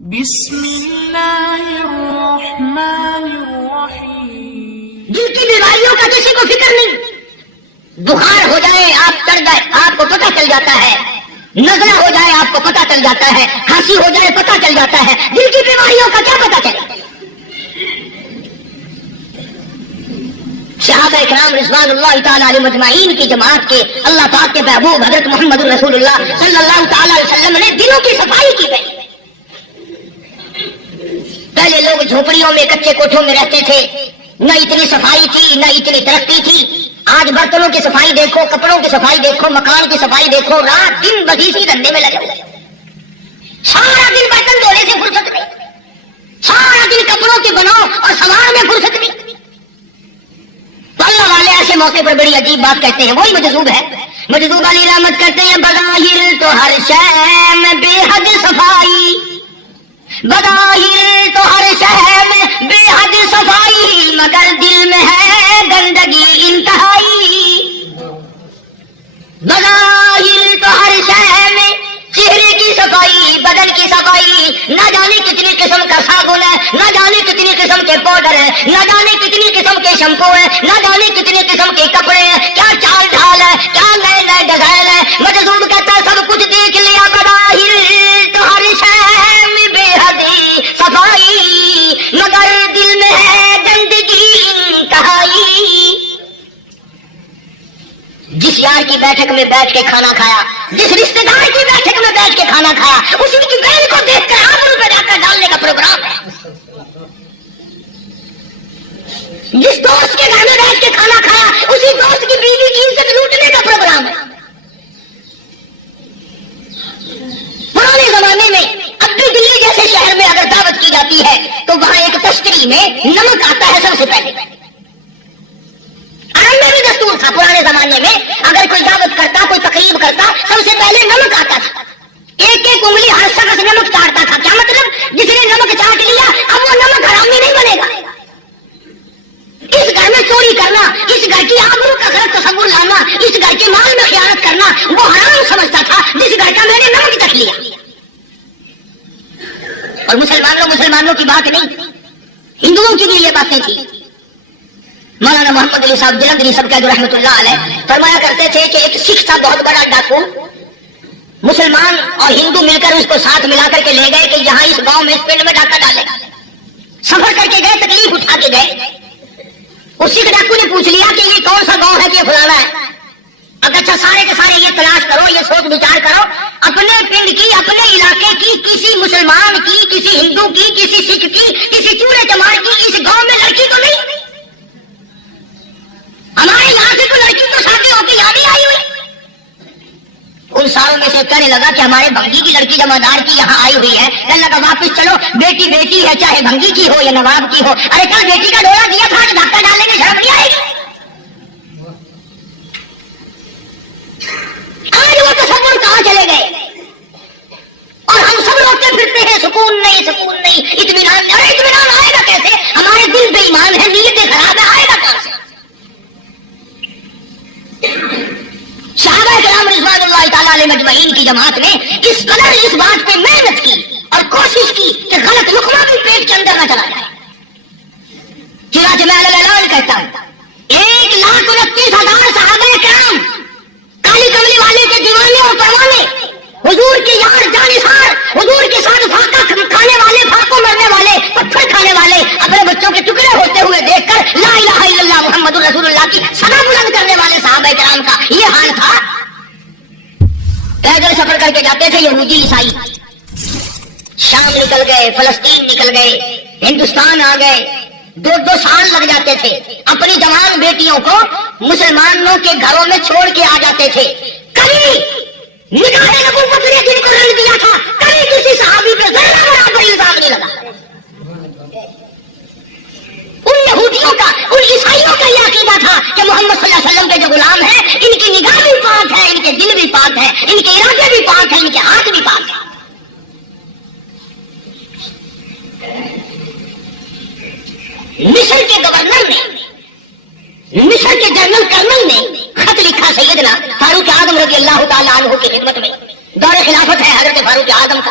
بسم اللہ الرحمن الرحیم۔ دل کی بیماریوں کا کسی کو فکر نہیں، بخار ہو جائے آپ ڈر گئے، آپ کو پتہ چل جاتا ہے، نزلہ ہو جائے آپ کو پتہ چل جاتا ہے، کھانسی ہو جائے پتہ چل جاتا ہے، دل کی بیماریوں کا کیا پتہ چلے؟ صحابہ کرام رضوان اللہ تعالی علیہ مجمعین کی جماعت کے اللہ پاک کے محبوب حضرت محمد رسول اللہ صلی اللہ تعالی علیہ وسلم نے دلوں کی صفائی کی ہے۔ پہلے لوگ جھوپڑیوں میں کچے کوٹھوں میں رہتے تھے، نہ اتنی صفائی تھی نہ اتنی ترقی تھی۔ آج برتنوں کی صفائی دیکھو، کپڑوں کی صفائی دیکھو، مکان کی صفائی دیکھو، رات دن بدیسی دھندے میں لگے ہوئے، سارا دن برتن دھونے سے فرصت نہیں، سارا دن کپڑوں کی بناؤ اور سوار میں فرصت نہیں۔ تو اللہ والے ایسے موقع پر بڑی عجیب بات کہتے ہیں، وہی مجذوب ہے، مجذوب علی رحمت کرتے ہیں بظاہر تو ہر شے میں بے حد صفائی، بظاہر تو ہر شے میں بے حد صفائی، مگر دل میں ہے گندگی انتہائی۔ بظاہر تو ہر شے میں چہرے کی صفائی، بدن کی صفائی، نہ جانے کتنی قسم کا صابن ہے، نہ جانے کتنی قسم کے پاؤڈر ہے، نہ جانے کتنی قسم کے شیمپو ہے، نہ جانے کتنی قسم کے کپڑے ہیں، کیا چال ڈھال ہے، کیا نئے نئے ڈیزائن ہے۔ مجذوب کہتا ہے سب کچھ دیکھ لیا، بظاہر تو ہر شے میں بے حد صفائی، مگر دل میں ہے گندگی انتہائی۔ جس یار کی بیٹھک میں بیٹھ کے کھانا کھایا، جس رشتے دار کی بیٹھک میں بیٹھ کے کھانا کھایا، اسی کی بہن کو دیکھ کر آبرو پہ جا کر ڈالنے کا پروگرام ہے۔ جس دوست کے گھر میں بیٹھ کے کھانا کھایا، اسی دوست کی بیوی کی عزت لوٹنے کا پروگرام ہے۔ پرانے زمانے میں اب بھی دلی جیسے شہر میں اگر دعوت کی جاتی ہے تو وہاں ایک تشتری میں نمک آتا ہے سب سے پہلے۔ میں بھی دستور تھا پرانے زمانے میں، اگر کوئی دعوت کرتا، کوئی تقریب کرتا، سب سے پہلے نمک آتا تھا۔ ایک ایک انگلی ہر شخص نمک چاٹتا تھا۔ کیا مطلب؟ جس نے نمک چاٹ لیا اب وہ نمک حرامی نہیں بنے گا۔ اس گھر میں چوری کرنا، اس گھر کی آبرو کا غلط تصور لانا، اس گھر کے مال میں خیانت کرنا وہ حرام سمجھتا تھا جس گھر کا میں نے نمک چکھ لیا۔ اور مسلمانوں کی بات نہیں، ہندوؤں کی بھی یہ باتیں تھی۔ مولانا محمد علی صاحب جلندری صاحب کا رحمۃ اللہ علیہ فرمایا کرتے تھے کہ ایک سکھ تھا بہت بڑا ڈاکو، مسلمان اور ہندو مل کر اس کو ساتھ ملا کر کے لے گئے کہ یہاں اس گاؤں میں اس پنڈ میں ڈاکہ ڈالے۔ سفر کر کے گئے، تکلیف اٹھا کے گئے۔ اس سکھ ڈاکو نے پوچھ لیا کہ یہ کون سا گاؤں ہے کہ فلانا ہے؟ اب اچھا سارے کے سارے یہ تلاش کرو، یہ سوچ وچار کرو، اپنے پنڈ کی، اپنے علاقے کی، کسی مسلمان کی، کسی ہندو کی، کسی سکھ کی، کسی چوڑے چمار کی اس گاؤں میں لڑکی تو نہیں؟ ہمارے یہاں سے تو لڑکی تو شادی ہو کے یہاں بھی آئی ہوئی۔ ان سالوں میں سے کہنے لگا کہ ہمارے بھنگی کی لڑکی جمادار کی یہاں آئی ہوئی ہے۔ کہنے لگا واپس چلو، بیٹی بیٹی ہے، چاہے بھنگی کی ہو یا نواب کی ہو۔ ارے کل بیٹی کا ڈولا دیا تھا، دھکا ڈالنے میں شرم نہیں آئے گی؟ آج وہ تصور کہاں چلے گئے؟ اور ہم سب روتے پھرتے ہیں سکون نہیں، سکون نہیں، اطمینان نہیں۔ ارے اطمینان آئے گا کیسے؟ ہمارے دل بے ایمان ہے، نیتیں خراب ہے، آئے گا کہاں سے؟ صحابہ کرام رضوان اللہ تعالی علیہ مجمعین کی جماعت نے اس قدر اس بات پہ محنت کی اور کوشش کی کہ غلط لقمہ بھی پیٹ کے اندر نہ چلا جائے۔ چنانچہ میں اعلان کہتا ہوں 1,29,000 صحابہ کرام، کالی کملی والے کے دیوانے اور پروانے، حضور کے یار جانثار، حضور کے ساتھ فاقہ کھانے والے، فاقوں مرنے والے، پتھر کھانے والے، اپنے بچوں کے ٹکڑے ہوتے ہوئے دیکھ کر لا الہ الا اللہ محمد رسول اللہ کی صدا بلند کرنے والے صحابہ کرام کا یہ حال تھا۔ پیدل سفر کر کے جاتے تھے یہودی عیسائی، شام نکل گئے، فلسطین نکل گئے، ہندوستان آ گئے، 2 سال لگ جاتے تھے، اپنی جوان بیٹیوں کو مسلمانوں کے گھروں میں چھوڑ کے آ جاتے تھے۔ کبھی نگاہ نبوت نے جن کو رنگ دیا تھا، کبھی کسی صحابی پہ ذرا برابر الزام نہیں لگا۔ ان یہودیوں کا، ان عیسائیوں کا یہ عقیدہ تھا کہ محمد صلی اللہ علیہ وسلم کے جو غلام ہیں ان کی نگاہ بھی پاک ہے، ان کے دل بھی پاک ہے، ان کے ارادے بھی پاک ہیں، ان کے ہاتھ بھی پاک ہیں۔ مصر کے گورنر نے، مصر کے جنرل کرنل نے خط لکھا سیدنا فاروق اعظم رضی اللہ تعالیٰ عنہ کی خدمت میں، دور خلافت ہے حضرت فاروق اعظم کا۔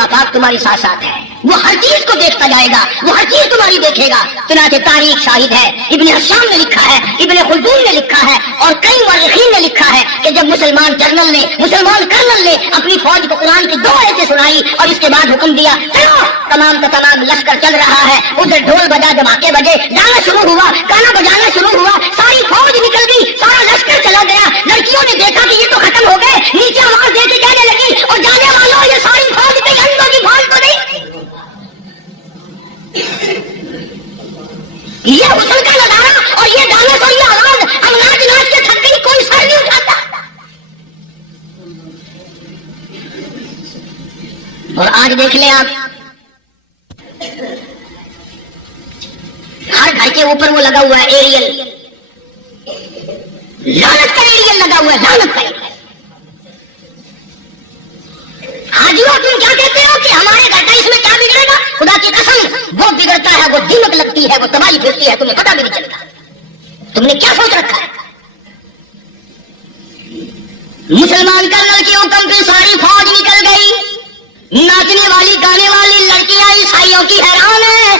اللہ پاک تمہاری ساتھ ساتھ ہے، وہ ہر چیز کو دیکھتا جائے گا، وہ ہر چیز تمہاری دیکھے گا۔ چنانچہ تاریخ شاہد ہے، ابن حشام نے لکھا ہے، ابن خلدون نے لکھا ہے اور کئی مورخین نے لکھا ہے کہ جب مسلمان کرنل نے اپنی فوج کو قرآن کی 2 آیتیں سنائی اور اس کے بعد حکم دیا چلو، تمام کا تمام لشکر چل رہا ہے، ادھر ڈھول بجا، دھماکے بجے، گانا شروع ہوا، گانا بجانا شروع ہوا، ساری فوج نکل گئی، سارا لشکر چلا گیا۔ لڑکیوں نے دیکھا کہ یہ تو ختم ہو گئے، نیچے آواز دے کے کہنے لگی اور جانے والوں یہ ساری فوج کئی اندھوں کی فوج تو نہیں، یہ حسن کا نظارہ اور یہ ڈانس اور یہ آواز، ہم ناچ ناچ کے تھک گئی، کوئی سر نہیں اٹھاتا۔ اور آج دیکھ لیں آپ، ہر گھر کے اوپر وہ لگا ہوا ہے ایریل، لعنت کا ایریل لگا ہوا ہے، لعنت کا۔ حاجیوں تم کیا کہتے ہو کہ ہمارے گھر کا اس میں کیا بگڑے گا؟ خدا کی قسم وہ بگڑتا ہے، وہ دیمک لگتی ہے، وہ تباہی پھرتی ہے، تمہیں پتہ بھی نہیں چلتا۔ تم نے کیا سوچ رکھا ہے؟ مسلمان کرنل کے حکم پہ ساری فوج نکل گئی، ناچنے والی گانے والی لڑکیاں عیسائیوں کی حیران ہے،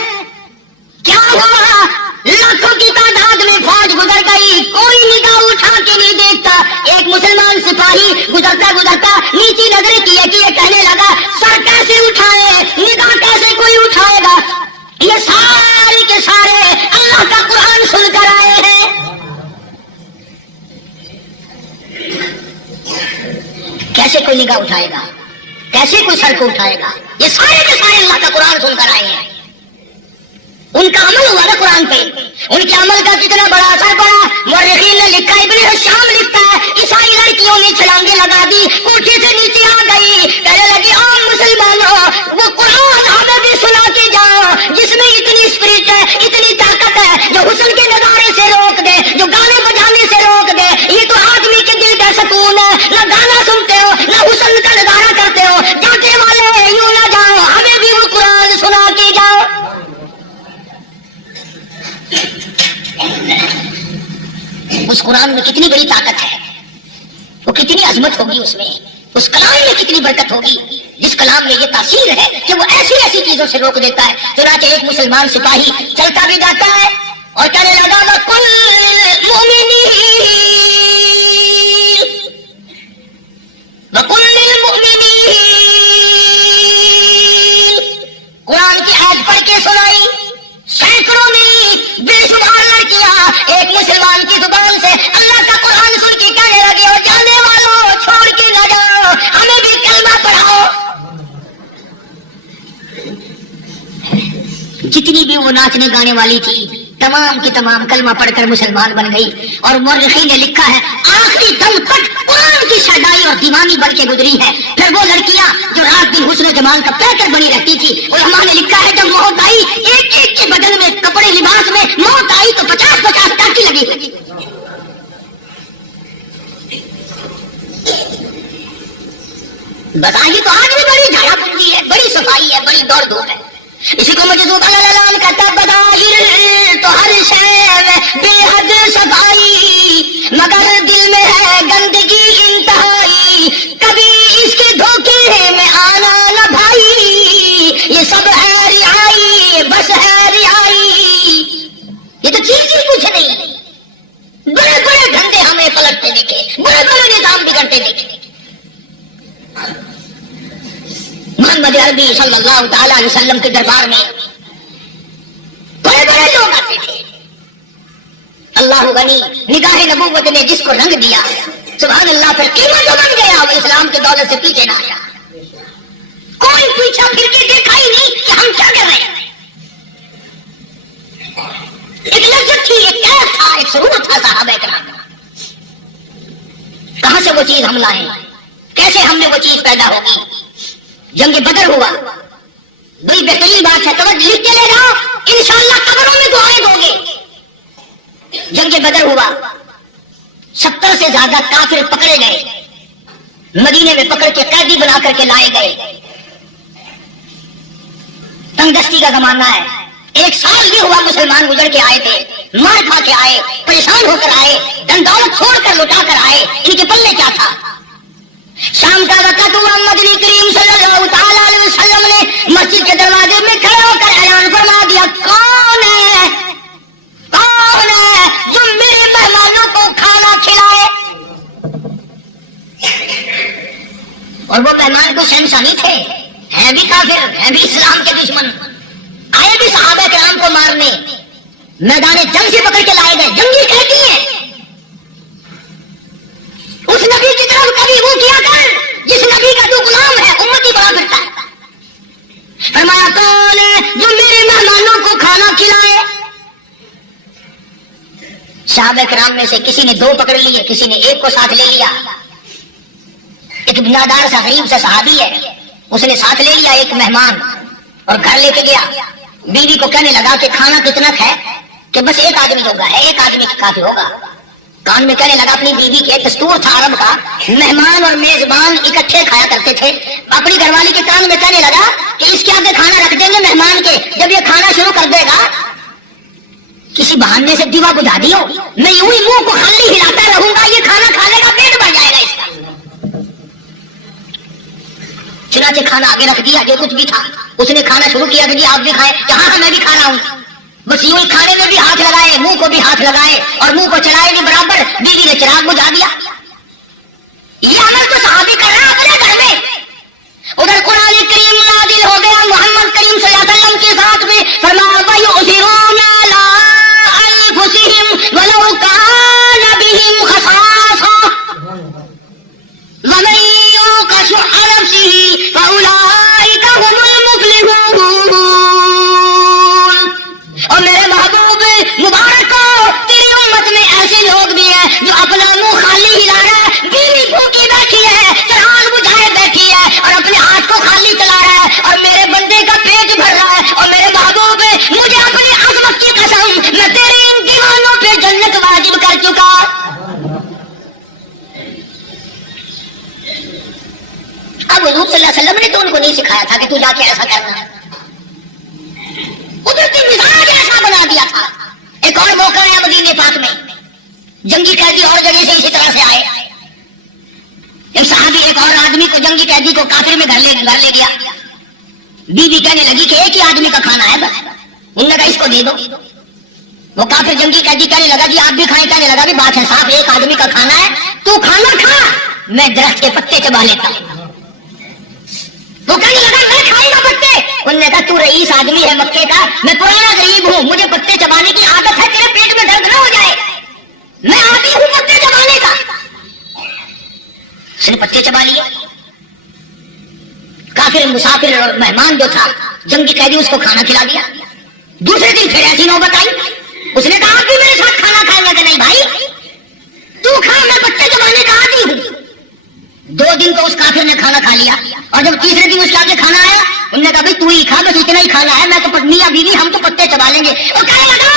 کیا ہوا؟ لاکھوں کی تعداد میں فوج گزر گئی، کوئی نگاہ اٹھا کے نہیں دیکھتا۔ ایک مسلمان سپاہی گزرتا گزرتا نیچی نظریں کیے کہنے لگا سر کیسے اٹھائے، نگاہ کیسے کوئی اٹھائے گا؟ یہ سارے کے سارے اللہ کا قرآن سن کر آئے ہیں۔ کیسے کوئی نگاہ اٹھائے گا؟ کیسے کوئی سر کو اٹھائے گا؟ یہ سارے کے سارے اللہ کا قرآن سن کر آئے ہیں۔ ان کا عمل ہوا نا قرآن پہ، ان کے عمل کا کتنا بڑا اثر پڑا۔ مورخین نے لکھا، ابن حشام لکھتا ہے عیسائی لڑکیوں نے چھلانگیں لگا دی، کوٹھی سے نیچے آ گئی، کہنے لگی او مسلمانوں وہ قرآن ہمیں بھی سنا کے جاؤ جس میں اتنی اسپرٹ ہے، اتنی طاقت ہے، جو حسن کے نظارے سے روک دے، جو گانے بجانے سے روک دے۔ یہ تو آدمی کے دل کا سکون ہے، نہ گانا سنتے ہو نہ حسن کا نظارہ کرتے ہو، جاتے والے یوں نہ جاؤ، ہمیں بھی وہ قرآن سنا کے جاؤ۔ اس قرآن میں کتنی بڑی طاقت ہے، وہ کتنی عظمت ہوگی، اس میں اس کلام میں کتنی برکت ہوگی، جس کلام میں یہ تاثیر ہے کہ وہ ایسی ایسی چیزوں سے روک دیتا ہے۔ چنانچہ ایک مسلمان سپاہی چلتا بھی جاتا ہے اور کہنے لگا وَقُلْ لِلْمُؤْمِنِينَ قرآن کی آیت پڑھ کے سنائی، سینکڑوں نہیں بے شمار لڑکیاں ایک مسلمان کی زبان سے اللہ کا قرآن سن کے کہنے لگے ہو جانے والوں چھوڑ کے نہ جاؤ، ہمیں بھی کلمہ پڑھاؤ۔ جتنی بھی وہ ناچنے گانے والی تھی تمام کی تمام کلمہ پڑھ کر مسلمان بن گئی۔ اور مورخین نے لکھا ہے آخری دم تک قرآن کی شہدائی اور دیوانی بن کے گزری ہے۔ پھر وہ لڑکیاں جو رات دن حسن و جمال کا پیکر بنی رہتی تھی، علماء نے لکھا ہے جب موت آئی ایک ایک کے بدن میں کپڑے لباس میں موت آئی تو 50-50 ٹانکی لگی ہوئی۔ بتائیے تو آج بھی بڑی جھاڑا پنجی ہے، بڑی صفائی ہے، بڑی دوڑ دھوپ ہے۔ اسی کو مجذوب الالام کہتا بظاہر تو ہر شے میں بے حد صفائی، مگر دل میں ہے گندگی انتہائی، کبھی اس کے دھوکے میں آنا نہ بھائی، یہ سب ہے رعائی، بس ہے رعائی۔ یہ تو چیز ہی کچھ نہیں، بڑے بڑے دھندے ہمیں پلٹتے دیکھے، بڑے بڑے نظام بگڑتے دیکھے۔ محمد عربی صلی اللہ تعالی علیہ وسلم کے دربار میں بڑے بڑے لوگ آتے تھے۔ اللہ غنی، نگاہ نبوت نے جس کو رنگ دیا سبحان اللہ، پھر قیمت جو بن گیا وہ اسلام کے دولت سے پیچھے نہ آیا۔ کوئی پیچھا پھر کے دیکھا ہی نہیں کہ ہم کیا کر رہے ہیں۔ ایک لذت تھی، ایک کیف تھا، ایک سرور تھا صحابہ کرام کا۔ کہاں سے وہ چیز ہم لائیں، کیسے ہم نے وہ چیز پیدا ہوگی؟ جنگ بدر ہوا، بڑی بہترین بات ہے، توجہ لکھ کے لے جاؤ، انشاءاللہ قبروں میں دعائیں دو گے۔ جنگ بدر ہوا، 70 سے زیادہ کافر پکڑے گئے، مدینے میں پکڑ کے قیدی بنا کر کے لائے گئے۔ تنگ دستی کا زمانہ ہے، 1 سال بھی ہوا مسلمان گزر کے آئے تھے، مار کھا کے آئے، پریشان ہو کر آئے، دھن دولت چھوڑ کر لٹا کر آئے، ان کے پلے کیا تھا؟ شام کا وقت ہوا، مدنی کریم صلی اللہ تعالی علیہ وسلم نے مسجد کے دروازے میں کھڑے ہو کر اعلان فرما دیا، کون ہے جو میرے مہمانوں کو کھانا کھلائے؟ اور وہ مہمان کو شہنشاہ نہیں تھے، ہیں بھی کافر، ہیں بھی اسلام کے دشمن، آئے بھی صحابہ کرام کو مارنے، میدان جنگ سے پکڑ کے لائے گئے، جنگی کہتی ہیں اس نبی کی طرف کبھی وہ کیا کر جس نبی کا تو غلام ہے، امتی بڑا پھرتا ہے۔ فرمایا کون ہے جو میرے مہمانوں کو کھانا کھلائے؟ صحابہ کرام میں سے کسی نے 2 پکڑ لیے، کسی نے 1 کو ساتھ لے لیا۔ ایک بنیادار سا غریب سا صحابی ہے، اس نے ساتھ لے لیا ایک مہمان اور گھر لے کے گیا، بیوی کو کہنے لگا کہ کھانا کتنا ہے؟ کہ بس 1 آدمی ہوگا، ہے 1 آدمی کافی ہوگا۔ کان میں کہنے لگا اپنی بیوی کے، دستور تھا عرب کا، مہمان اور میزبان اکٹھے کھایا کرتے تھے، اپنی گھر والی کے کان میں کہنے لگا کہ اس کے آگے کھانا رکھ دیں گے مہمان کے، جب یہ کھانا شروع کر دے گا کسی بہانے سے دیوا بجھا دیو، میں یوں ہی منہ کو خالی ہلاتا رہوں گا، یہ کھانا کھا لے گا، پیٹ بھر جائے گا اس کا۔ چنانچہ کھانا آگے رکھ دیا، جو کچھ بھی تھا اس نے کھانا شروع کیا کہ جی آپ بھی کھائیں، کہ ہاں میں بھی کھا رہا ہوں۔ بس یوں ہی کھانے میں بھی ہاتھ لگائے، منہ کو بھی ہاتھ لگائے اور منہ کو چلائے بھی برابر، بیوی نے چراغ بجھا دیا۔ یہ عمل تو صحابی کر رہا اپنے گھر میں، ادھر قرآن کریم نازل ہو گیا محمد کریم صلی اللہ علیہ وسلم کے ساتھ میں، فرمایا وَيُؤْثِرُونَ عَلَىٰ أَنفُسِهِمْ وَلَوْ كَانَ بِهِمْ خَصَاصَةٌ وَمَن يُوقَ شُحَّ نَفْسِهِ فَأُولَٰئِكَ هُمُ الْمُفْلِحُونَ۔ اور میرے محبوب مبارک کو، تیری امت میں ایسے لوگ بھی ہیں جو اپنا منہ خالی ہلا رہا ہے، بیوی بھوکی بیٹھی ہے، چراغ بجھائے بیٹھی ہے اور اپنے ہاتھ کو خالی چلا رہا ہے اور میرے بندے کا پیٹ بھر رہا ہے۔ اور میرے محبوب مجھے اپنی عظمت کی قسم، میں تیرے ان دیوانوں پہ جنت واجب کر چکا۔ اب حضور صلی اللہ علیہ وسلم نے تو ان کو نہیں سکھایا تھا کہ تو جا کے ایسا کرنا، قدرتی مزاج ایسا بنا دیا تھا۔ ایک اور موقع ہے مدینے پاک میں، جنگی قیدی اور جگہ سے اسی طرح سے آئے، ایک صحابی ایک اور آدمی کو، جنگی قیدی کو کافر میں گھر لے گیا، بیوی کہنے لگی کہ 1 ہی آدمی کا کھانا ہے بس، انہوں نے کہا اس کو دے دو۔ وہ کافر جنگی قیدی کہنے لگا جی آپ بھی کھائیں، کہنے لگا بھی بات ہے صاحب 1 آدمی کا کھانا ہے، تو کھانا کھا، میں درخت کے پتے چبا لیتا ہوں۔ وہ کہنے لگا میں کھاؤں گا پتے، انہوں نے کہا تو رئیس آدمی ہے مکے کا، میں پرانا غریب ہوں، مجھے پتے چبانے کی عادت ہے، تیرے پیٹ میں درد نہ ہو جائے، میں عادی ہوں پتے چبانے کا۔ اس نے پتے چبا لیے، کافر مسافر اور مہمان جو تھا جنگی قیدی اس کو کھانا کھلا دیا۔ دوسرے دن پھر ایسی نوبت آئی، اس نے کہا آپ بھی میرے ساتھ کھانا کھائیں گے؟ کہ نہیں بھائی تو کھا، میں پتے چبانے کا عادی ہوں۔ 2 دن تو اس کافر نے کھانا کھا لیا، اور جب تیسرے دن اس کے آگے کھانا آیا، انہوں نے کہا بھائی تو ہی کھا، بس اتنا ہی کھانا ہے، میں تو میاں بیوی ہم تو پتے چبا لیں گے۔ اور کہنے لگا